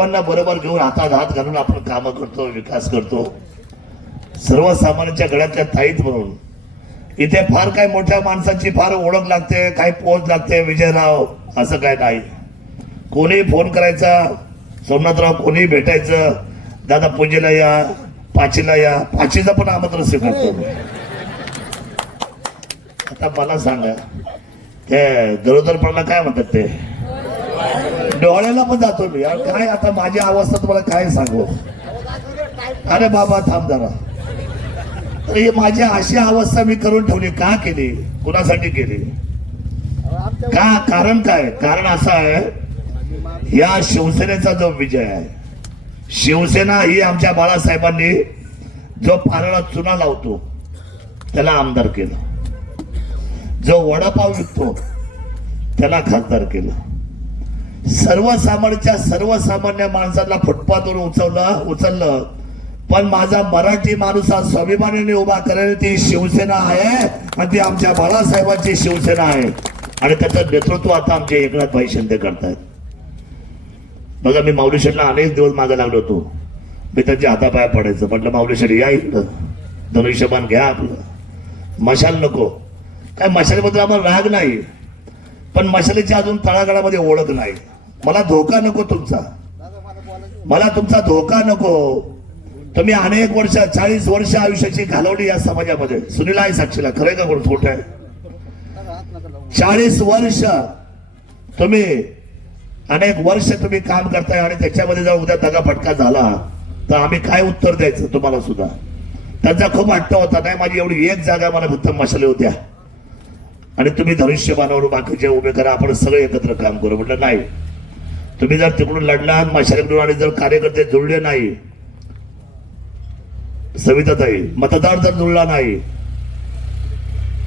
सर्वांना बरोबर घेऊन हातात हात घालून आपण कामं करतो विकास करतो. सर्वसामान्यांच्या गळ्यातल्या ताईत म्हणून. इथे फार काय मोठ्या माणसाची फार ओळख लागते काही पोच लागते विजयराव असं काय नाही. कोणी फोन करायचा सोमनाथराव कोणी भेटायचं दादा पूजेला या पाचीला या पाचीचं पण आमंत्रण स्वीकारतो. आता मला सांगा ते गरोदरपणाला काय म्हणतात ते? डोळ्याला पण जातो मी. काय आता माझी अवस्था तुम्हाला काय सांगू? अरे बाबा थांब जरा. अरे ही माझी अशी अवस्था मी करून ठेवली. का केली? कुणासाठी केली? का? कारण काय? कारण असं आहे या शिवसेनेचा जो विजय आहे शिवसेना ही आमच्या बाळासाहेबांनी जो पाराला चुना लावतो त्याला आमदार केलं. जो वडापाव विकतो त्याला खासदार केलं. सर्वसामान्यच्या सर्वसामान्य माणसाला फुटपाथवर उचललं उचललं. पण माझा मराठी माणूस हा स्वाभिमानाने उभा करेल ती शिवसेना आहे आणि ती आमच्या बाळासाहेबांची शिवसेना आहे. आणि त्याचं नेतृत्व आता आमचे एकनाथ भाई शिंदे करतायत. बघा मी माऊलीशेठला अनेक दिवस मागे लागलो होतो. मी त्यांच्या हातापाया पडायचं. म्हटलं माऊलीशेठ या इकडं. धनुष्यबाण घ्या आपलं. मशाल नको. काय मशालीबद्दल आम्हाला राग नाही. पण मशालीची अजून तळागाळामध्ये ओळख नाही. मला धोका नको तुमचा. मला तुमचा धोका नको. तुम्ही अनेक वर्ष चाळीस वर्ष आयुष्याची घालवली या समाजामध्ये. सुनील आहे साक्षीला खरंय का कोण खोट आहे. चाळीस वर्ष तुम्ही अनेक वर्ष तुम्ही काम करताय आणि त्याच्यामध्ये जर उद्या दगा फटका झाला तर आम्ही काय उत्तर द्यायचं तुम्हाला सुद्धा? त्यांचा खूप हट्ट होता. नाही माझी एवढी एक जागा मला फक्त मशाले होत्या. आणि तुम्ही धनुष्यबाणावर बाकीचे उभे करा आपण सगळे एकत्र काम करू. म्हटलं नाही. तुम्ही जर तिकडून लढला मशालीकडून आणि जर कार्यकर्ते जुळले नाही सविताताई मतदार जर जुळला नाही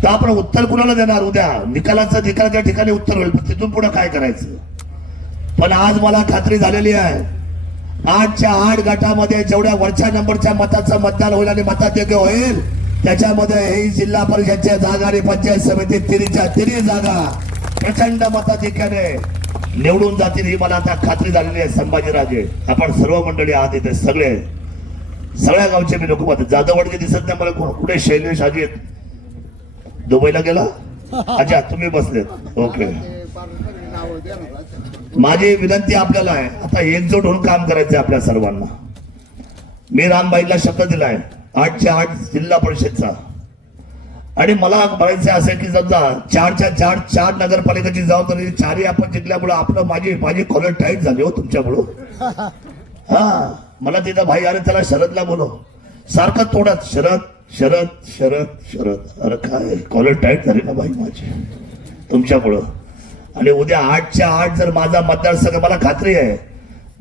तर आपण उत्तर कुणाला देणार उद्या? निकालाचा निकाल त्या ठिकाणी उत्तर होईल पण तिथून पुढे काय करायचं? पण आज मला खात्री झालेली आहे आठच्या आठ गटामध्ये जेवढ्या वरच्या नंबरच्या मताचं मतदान होईल आणि योग्य होईल त्याच्यामध्ये ही जिल्हा परिषदच्या जागा आणि पंचायत समिती तिन्हीच्या तिन्ही जागा प्रचंड मताधिक्याने निवडून जातील ही मला आता खात्री झालेली आहे संभाजीराजे. आपण सर्व मंडळी आहात इथे सगळे. सगळ्या गावचे मी लोक पाहतो दिसत नाही मला कोण- कुठे शैलेश अजित? दुबईला गेला? अच्छा तुम्ही बसलेत. ओके. माझी विनंती आपल्याला आहे. आता एकजूट होऊन काम करायचं आपल्या सर्वांना. मी रामबाईला शब्द दिलाय. आठच्या आठ जिल्हा परिषदचा. आणि मला म्हणायचं असं की समजा चारच्या चार चार नगरपालिकेची जबाबदारी चारही आपण जिंकल्यामुळं आपलं माझी माझी कॉलर टाईट झाली हो तुमच्यामुळं. हा मला तिथं भाई अरे त्याला शरदला बोलो सारखं तोडत शरद शरद शरद शरद. अरे काय कॉलर टाईट झाली ना भाई माझी. तुमच्यामुळं. आणि उद्या आठच्या आठ जर माझा मतदारसंघ मला खात्री आहे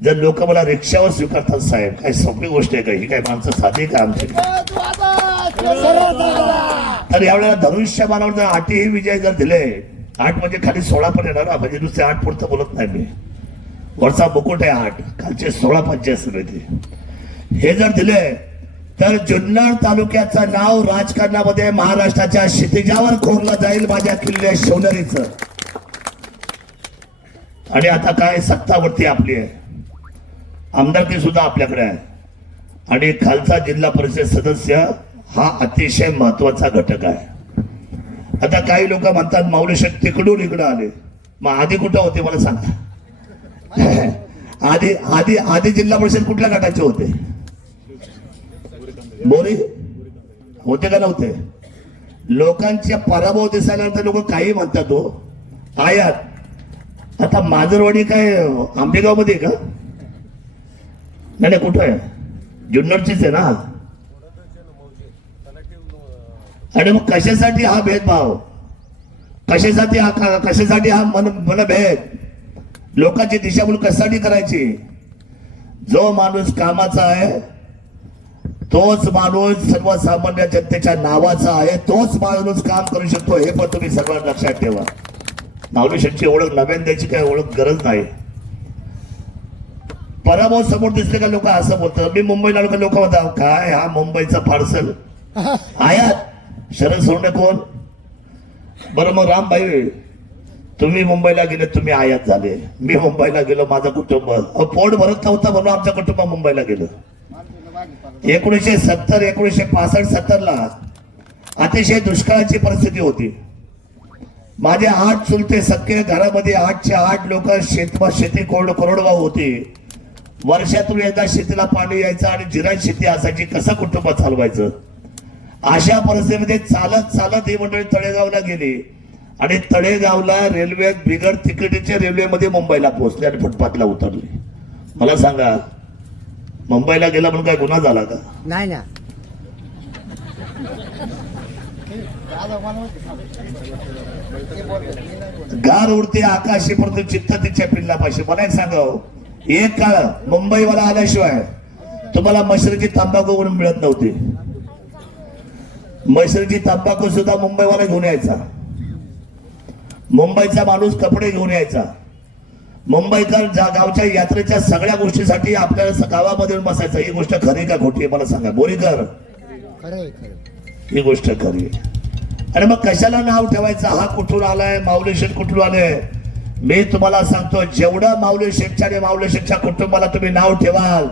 जर लोक मला रिक्षावर स्वीकारतात साहेब काय सोपी गोष्ट आहे का? ही काय माणसं साधी का आमची? तर यावेळेला धनुष्यबाणावर जर आठही विजय जर दिले आठ म्हणजे खाली सोळा पण येणार ना म्हणजे नुसते आठ पुढचं बोलत नाही मी. वरचा मुकुट आहे आठ खालचे सोळा पंचायत समिती हे जर दिले तर जुन्नर तालुक्याचं नाव राजकारणामध्ये महाराष्ट्राच्या क्षितिजावर खोरलं जाईल माझ्या किल्ले शिवनेरीचं. आणि आता काय सत्तावरती आपली आहे? आमदारकी सुद्धा आपल्याकडे आहे. आणि खालचा जिल्हा परिषद सदस्य हा अतिशय महत्त्वाचा घटक आहे. आता काही लोक म्हणतात माऊली शेठ तिकडून इकडं आले. मग आधी कुठं होते मला सांगा. आधी आधी आधी जिल्हा परिषद कुठल्या गटाचे होते? बोरी? होते का नव्हते? लोकांच्या पराभव दिसल्यानंतर लोक काही म्हणतात हो. आयात. आता माजरवाडी काय आंबेगावमध्ये का? नाही नाही कुठं आहे? जुन्नरचीच आहे ना आणि मग कशासाठी हा भेदभाव? कशासाठी हा कशासाठी हा मन मनभेद? लोकांची दिशाभूल कशासाठी करायची? जो माणूस कामाचा आहे तोच माणूस सर्वसामान्य जनतेच्या नावाचा आहे तोच माणूस काम करू शकतो हे पण तुम्ही सगळं लक्षात ठेवा. माऊली ओळख नव्यान द्यायची काही ओळख गरज नाही. पराभव समोर दिसले का लोक? असं बोलतात. मी मुंबईला आलो का लोक म्हणतात काय हा मुंबईचा पार्सल आयात शरद सोडणे कोण? बरं मग रामभाई तुम्ही मुंबईला गेले तुम्ही आयात झाले. मी मुंबईला गेलो माझं कुटुंब. पोट भरत नव्हतं म्हणून आमचं कुटुंब मुंबईला गेलं. एकोणीसशे सत्तर एकोणीसशे पासष्ट सत्तर ला अतिशय दुष्काळाची परिस्थिती होती. माझे आठ चुलते सख्खे घरामध्ये आठशे आठ लोक शेत शेती कोरड कोरडवाहू होती. वर्षातून एकदा शेतीला पाणी यायचं आणि जिरायत शेती असायची कसं कुटुंब चालवायचं? अशा परिस्थितीमध्ये चालत चालत ही मंडळी तळेगावला गेली. आणि तळेगावला रेल्वे बिगर तिकिटीच्या रेल्वेमध्ये मुंबईला पोहोचले आणि फुटपाथला उतरले. मला सांगा मुंबईला गेला म्हणून काय गुन्हा झाला का? नाही ना गार उडते आकाशी परंतु चित्त तिच्या पिल्लापाशी. मला एक सांगाव एक काळ मुंबईवाला आल्याशिवाय तुम्हाला मशरीची तंबाखू म्हणून मिळत नव्हती. मशरीची तंबाखू सुद्धा मुंबईवाला घेऊन यायचा. मुंबईचा माणूस कपडे घेऊन यायचा. मुंबईकर गावच्या यात्रेच्या सगळ्या गोष्टीसाठी आपल्याला स- गावामध्ये बसायचं. ही गोष्ट खरी का खोटी मला सांगा. बोरीकर ही गोष्ट खरी आणि मग कशाला नाव ठेवायचं? हा कुठून आलाय? माऊली शेठ कुठून आले? मी तुम्हाला सांगतो जेवढं माऊली शेठच्या आणि माऊली शेठच्या कुटुंबाला तुम्ही नाव ठेवाल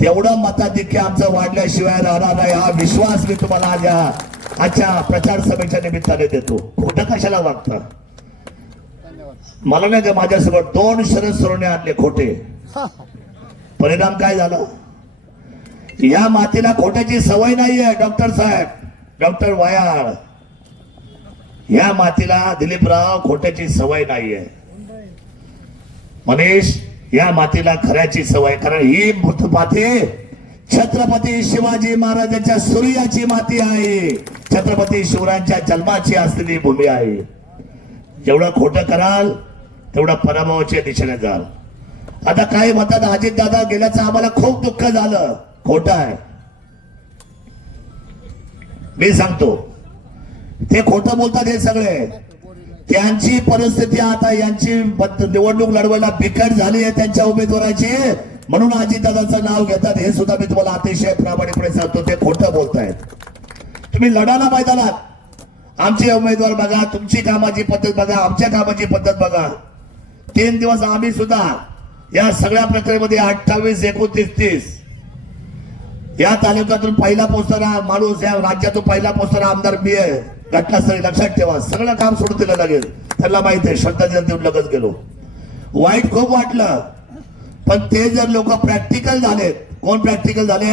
तेवढं मताधिक्य आमचं वाढल्याशिवाय राहणार नाही. हा विश्वास मी तुम्हाला आज या आजच्या प्रचार सभेच्या निमित्ताने देतो. खोटं कशाला वागतं? मला नाही का माझ्यासोबत दोन शरद सरोने आणले खोटे? परिणाम काय झाला? या मातीला खोट्याची सवय नाहीये डॉक्टर साहेब. डॉक्टर वायाळ. या मातीला दिलीपराव खोट्याची सवय नाहीये. मनीष या मातीला खऱ्याची सवय कारण ही मृत माती छत्रपती शिवाजी महाराजांच्या सूर्याची माती आहे. छत्रपती शिवरायांच्या जन्माची असलेली भूमी आहे. जेवढं खोटं कराल तेवढं पराभवाच्या दिशेने जाल. आता काही म्हणतात अजित दादा गेल्याचं आम्हाला खूप दुःख झालं. खोटं आहे. मी सांगतो ते खोटं बोलतात हे सगळे. त्यांची परिस्थिती आता यांची निवडणूक लढवायला बिकट झाली आहे त्यांच्या उमेदवाराची. म्हणून अजितदादाचं नाव घेतात. हे सुद्धा मी तुम्हाला अतिशय प्रामाणिकपणे सांगतो. ते खोटं बोलतायत. तुम्ही लढा ना मैदानात. आमचे उमेदवार बघा तुमची कामाची पद्धत बघा आमच्या कामाची पद्धत बघा. तीन दिवस आम्ही सुद्धा या सगळ्या प्रक्रियेमध्ये अठ्ठावीस एकोणतीस तीस. या तालुक्यातून पहिला पोहोचणारा माणूस या राज्यातून पहिला पोहोचणारा आमदार मी आहे. घटनास्थळी लक्षात ठेवा. सगळं काम सोडून दिलं लागेल त्यांना माहीत आहे श्रद्धांजली देऊन लगेच गेलो. वाईट खूप वाटलं. पण ते जर लोक प्रॅक्टिकल झालेत कोण प्रॅक्टिकल झाले?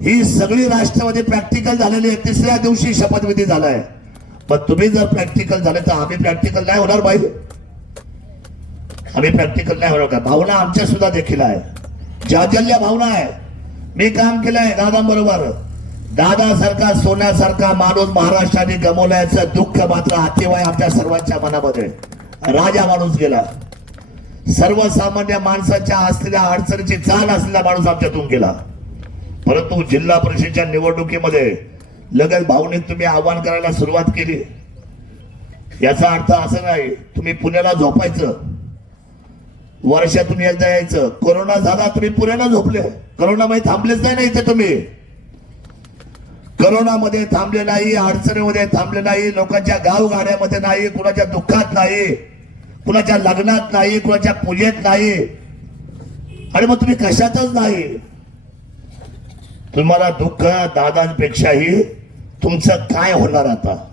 ही सगळी राष्ट्रवादी प्रॅक्टिकल झालेली आहे. तिसऱ्या दिवशी शपथविधी झालाय. पण तुम्ही जर प्रॅक्टिकल झाले तर आम्ही प्रॅक्टिकल नाही होणार बाई. आम्ही प्रॅक्टिकल नाही होणार. का भावना आमच्या सुद्धा देखील आहे. ज्या भावना आहे. मी काम केलंय दादांबरोबर. दादासारखा सोन्यासारखा माणूस महाराष्ट्राने गमवल्याचं दुःख मात्र अतिवाय आमच्या सर्वांच्या मनामध्ये. राजा माणूस गेला. सर्वसामान्य माणसाच्या असलेल्या अडचणीची चाल असलेला माणूस आमच्यातून गेला. परंतु जिल्हा परिषदेच्या निवडणुकीमध्ये लगेच भावनिक तुम्ही आव्हान करायला सुरुवात केली. याचा अर्थ असं नाही तुम्ही पुण्याला झोपायचं. वर्षातून एकदा यायचं. कोरोना झाला तुम्ही पुण्याला झोपले. कोरोनामध्ये थांबलेच नाही ना इथे तुम्ही. करोनामध्ये थांबले नाही अडचणीमध्ये थांबले नाही लोकांच्या गावगाड्यामध्ये नाही कुणाच्या दुःखात नाही कुणाच्या लग्नात नाही कुणाच्या पूजेत नाही. आणि मग तुम्ही कशातच नाही. तुम्हाला दुःख दादांपेक्षाही तुमचं काय होणार आता?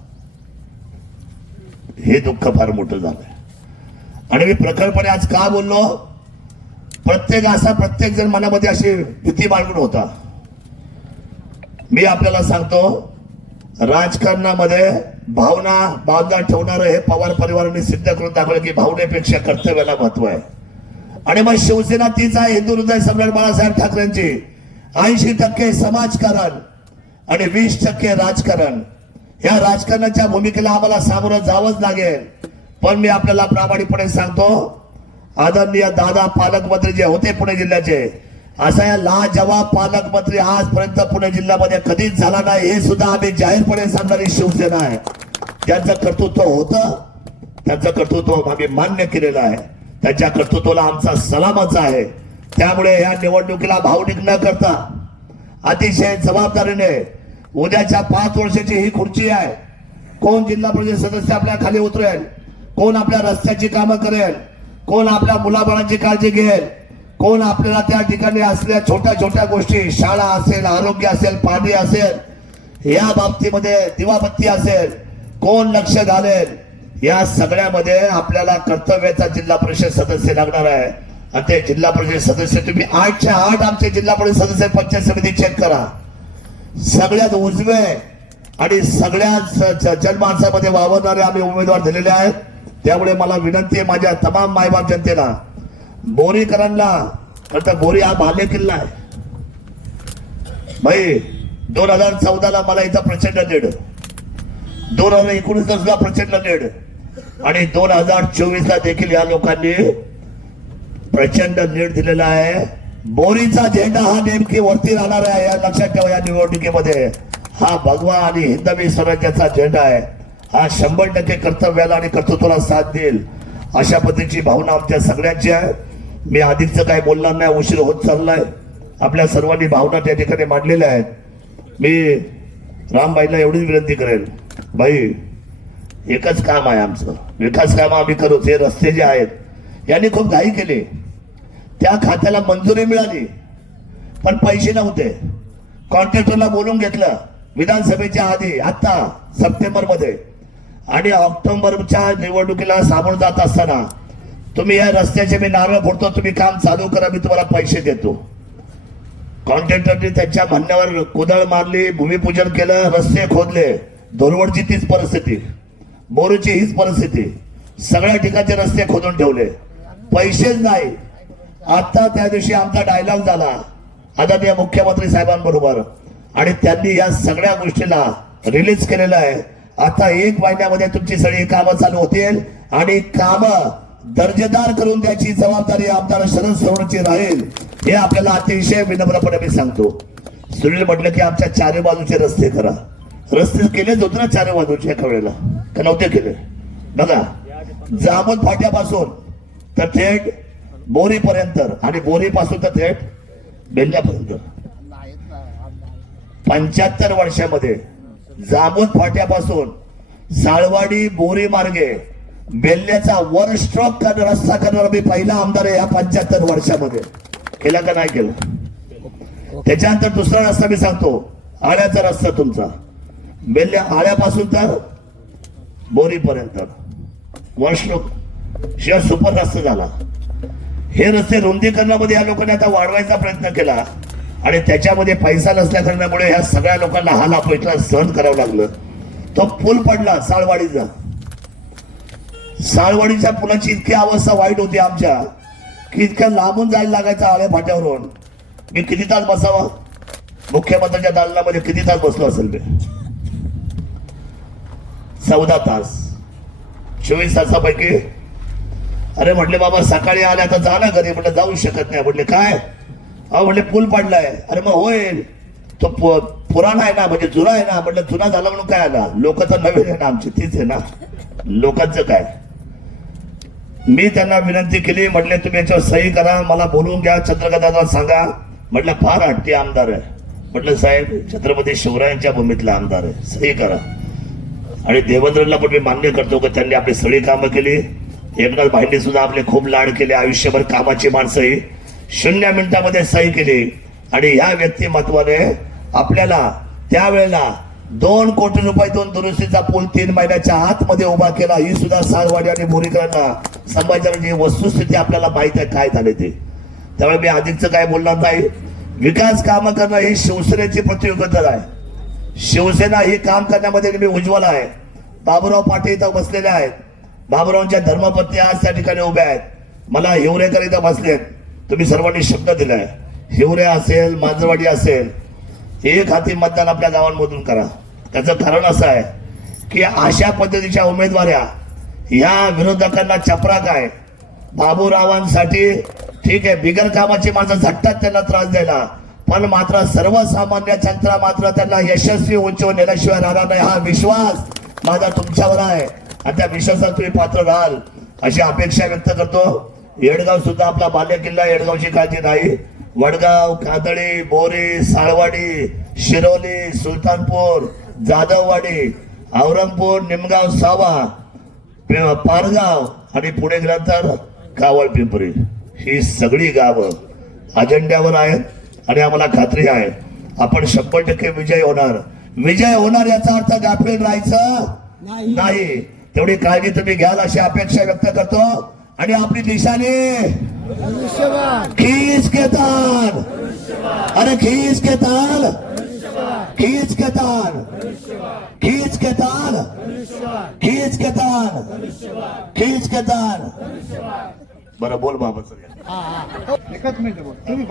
हे दुःख फार मोठं झालंय. आणि मी प्रखरपणे आज का बोललो? प्रत्येक असा प्रत्येक जण मनामध्ये अशी भीती बाळगून होता. मी आपल्याला सांगतो राजकारणामध्ये भावना बांधा ठेवणारं हे पवार परिवाराने सिद्ध करून दाखवलं की भावनेपेक्षा कर्तव्याला महत्त्व आहे. आणि मग शिवसेना तीच आहे हिंदू हृदय सम्राट बाळासाहेब ठाकरेंची. ऐंशी टक्के समाजकारण आणि वीस टक्के राजकारण. या राजकारणाच्या भूमिकेला आम्हाला सामोरं जावंच लागेल. पण मी आपल्याला प्रामाणिकपणे सांगतो आदरणीय दादा पालकमंत्री जे होते पुणे जिल्ह्याचे असा या लाजवाब पालकमंत्री आजपर्यंत पुणे जिल्ह्यामध्ये कधीच झाला नाही. हे सुद्धा आम्ही जाहीरपणे सांगणारी शिवसेना आहे. ज्यांचं कर्तृत्व होतं. त्यांचं कर्तृत्व आम्ही मान्य केलेलं आहे. त्यांच्या कर्तृत्वाला आमचा सलामच आहे. त्यामुळे या निवडणुकीला भावनिक न करता अतिशय जबाबदारीने उद्याच्या पाच वर्षाची ही खुर्ची आहे. कोण जिल्हा परिषद सदस्य आपल्या खाली उतरेल? कोण आपल्या रस्त्याची कामं करेल? कोण आपल्या मुलाबाळांची काळजी घेईल? कोण आपल्याला त्या ठिकाणी असल्या छोट्या छोट्या गोष्टी शाळा असेल आरोग्य असेल पाणी असेल या बाबतीमध्ये दिवाबत्ती असेल कोण लक्ष घालेल या सगळ्यामध्ये आपल्याला कर्तव्याचा जिल्हा परिषद सदस्य लागणार आहे. आणि ते जिल्हा परिषद सदस्य तुम्ही आठच्या आठ आमचे जिल्हा परिषद सदस्य पंचायत समिती चेक करा. सगळ्यात उजवे आणि सगळ्याच जनमानसामध्ये वावरणारे आम्ही उमेदवार दिलेले आहेत. त्यामुळे मला विनंती आहे माझ्या तमाम मायबाप जनतेला बोरीकरांना आता तर बोरी हा बाल्य किल्ला आहे. भाई दोन हजार चौदाला मला इथं प्रचंड लीड दोन हजार एकोणीस सुद्धा प्रचंड लीड आणि दोन हजार चोवीस ला देखील या लोकांनी प्रचंड लीड दिलेला आहे. बोरीचा झेंडा हा नेमकी वरती राहणार आहे या लक्षात ठेवा या निवडणुकीमध्ये. हा भगवा आणि हिंदवी स्वराज्याचा झेंडा आहे. हा शंभर टक्के कर्तव्याला आणि कर्तृत्वाला साथ देईल. अशा पद्धतीची भावना आमच्या सगळ्यांची आहे. मी आधीच काय बोलणार नाही उशीर होत चाललाय. आपल्या सर्वांनी भावना त्या ठिकाणी मांडलेल्या आहेत. मी रामबाईला एवढीच विनंती करेल बाई एकच काम आहे आमचं. विकास काम आम्ही करू. हे रस्ते जे आहेत यांनी खूप घाई केली. त्या खात्याला मंजुरी मिळाली पण पैसे नव्हते. कॉन्ट्रॅक्टरला बोलून घेतलं विधानसभेच्या आधी आत्ता सप्टेंबरमध्ये. आणि ऑक्टोबरच्या निवडणुकीला सामोरं जात असताना तुम्ही या रस्त्याचे मी नारळ फोडतो तुम्ही काम चालू करा मी तुम्हाला पैसे देतो. कॉन्ट्रॅक्टरने त्यांच्या म्हणण्यावर कुदळ मारली भूमिपूजन केलं रस्ते खोदले. धोरवडची तीच परिस्थिती. बोरूची हीच परिस्थिती. सगळ्या ठिकाणचे रस्ते खोदून ठेवले. पैसेच नाही. आता त्या दिवशी आमचा डायलॉग झाला. आदरणीय मुख्यमंत्री साहेबांबरोबर. आणि त्यांनी या सगळ्या गोष्टीला रिलीज केलेलं आहे. आता एक महिन्यामध्ये तुमची सगळी कामं चालू होतील आणि कामं दर्जेदार करून द्यायची जबाबदारी आमदार शरद सवरची राहील हे आपल्याला अतिशय विनम्रपणे मी सांगतो. सुनील म्हटलं की आमच्या चारी बाजूचे रस्ते करा. रस्ते केलेच होते ना चारी बाजूचे एका वेळेला? का नव्हते केले? बघा जामोद फाट्यापासून तर थेट बोरीपर्यंत आणि बोरीपासून तर थेट बेल्ल्यापर्यंत. पंच्याहत्तर वर्षामध्ये जामोद फाट्यापासून साळवाडी बोरी मार्गे बेल्ल्याचा वर स्ट्रोक कर रस्ता करणारा मी पहिला आमदार आहे या पंच्याहत्तर वर्षामध्ये. केला का नाही केलं? त्याच्यानंतर दुसरा रस्ता मी सांगतो आळ्याचा रस्ता तुमचा. बेल्ल्या आळ्यापासून तर बोरीपर्यंत. वर स्ट्रोक शिवाय सुपर रस्ता झाला. हे रस्ते रुंदीकरणामध्ये या लोकांनी आता वाढवायचा प्रयत्न केला आणि त्याच्यामध्ये पैसा नसल्या कारणामुळे ह्या सगळ्या लोकांना हाला अपयशाला सहन करावं लागलं. तो पूल पडला साळवाडीचा. साळवाडीच्या पुलाची इतकी अवस्था वाईट होती आमच्या की इतक्या लांबून जायला लागायचं आल्या फाट्यावरून. मी किती तास बसावा? मुख्यमंत्र्यांच्या दालनामध्ये किती तास बसलो असेल मी? चौदा तास. चोवीस तासापैकी. अरे म्हटले बाबा सकाळी आल्या तर जा ना घरी. म्हटलं जाऊ शकत नाही. म्हटले काय? अहो म्हटले पूल पडलाय. अरे मग होईल. तो पु- पुराणा आहे ना म्हणजे जुना आहे ना. म्हटलं जुना झाला म्हणून काय आला? लोक तर नवीन आहे ना आमची तीच आहे ना. लोकांचं काय? मी त्यांना विनंती केली म्हटले तुम्ही याच्यावर सही करा मला बोलून घ्या चंद्रकांतला सांगा. म्हटलं फार हट्टी आमदार आहे. म्हटलं साहेब छत्रपती शिवरायांच्या भूमीतला आमदार आहे सही करा. आणि देवेंद्रला पण मी मान्य करतो की त्यांनी आपली सगळी कामं केली. एकनाथ भाईंनी सुद्धा आपले खूप लाड केले आयुष्यभर कामाची माणसंही. शून्य मिनिटामध्ये सही केली. आणि ह्या व्यक्तिमत्वाने आपल्याला त्यावेळेला दोन कोटी रुपयातून दुरुस्तीचा पूल तीन महिन्याच्या आतमध्ये उभा केला. ही सुद्धा सारवाडी आणि बोरीकरांना संभाजीची वस्तुस्थिती आपल्याला माहीत आहे काय झाले ते. त्यामुळे मी अधिकचं काय बोलणार नाही. विकास कामं करणं ही शिवसेनेची प्रतियोगिता आहे. शिवसेना ही काम करण्यामध्ये मी उज्ज्वल आहे. बाबूराव पाटील इथं बसलेले आहेत. बाबूरावांच्या धर्मपत्नी आज त्या ठिकाणी उभ्या आहेत. मला हिवरेकर इथं बसलेत तुम्ही सर्वांनी शब्द दिलाय. हिवरे असेल मांजरवाडी असेल एक हाती मतदान आपल्या गावांमधून करा. त्याचं कारण असं आहे की अशा पद्धतीच्या उमेदवाऱ्या या विरोधकांना चपरा काय बाबूरावांसाठी ठीक आहे बिगर कामाची माणसं झटतात त्यांना त्रास द्यायला. पण मात्र सर्वसामान्य चंद्रा मात्र त्यांना यशस्वी उंचीवर नेल्याशिवाय राहणार नाही. हा विश्वास माझा तुमच्यावर आहे. आणि त्या विश्वासात तुम्ही पात्र राहाल. अशी अपेक्षा व्यक्त करतो. येडगाव सुद्धा आपला बाल्य किल्ला येडगावची काळजी नाही. वडगाव कातळी बोरी साळवाडी शिरोली सुलतानपूर जाधववाडी औरंगपूर निमगाव सावा पारगाव आणि पुढे गेल्यानंतर कावळ पिंपरी. ही सगळी गावं अजेंड्यावर आहेत आणि आम्हाला खात्री आहे. आपण शंभर टक्के विजय होणार. विजय होणार याचा अर्थ गाफील राहायचं नाही. तेवढी काळजी तुम्ही घ्याल अशी अपेक्षा व्यक्त करतो. आणि आपली दिशाने के तान अरे के तान खींच के तान खींच के तान खींच के तान खींच के तान बरं बोल बाबा सगळ्या एकच मिनिट बोल. तुम्ही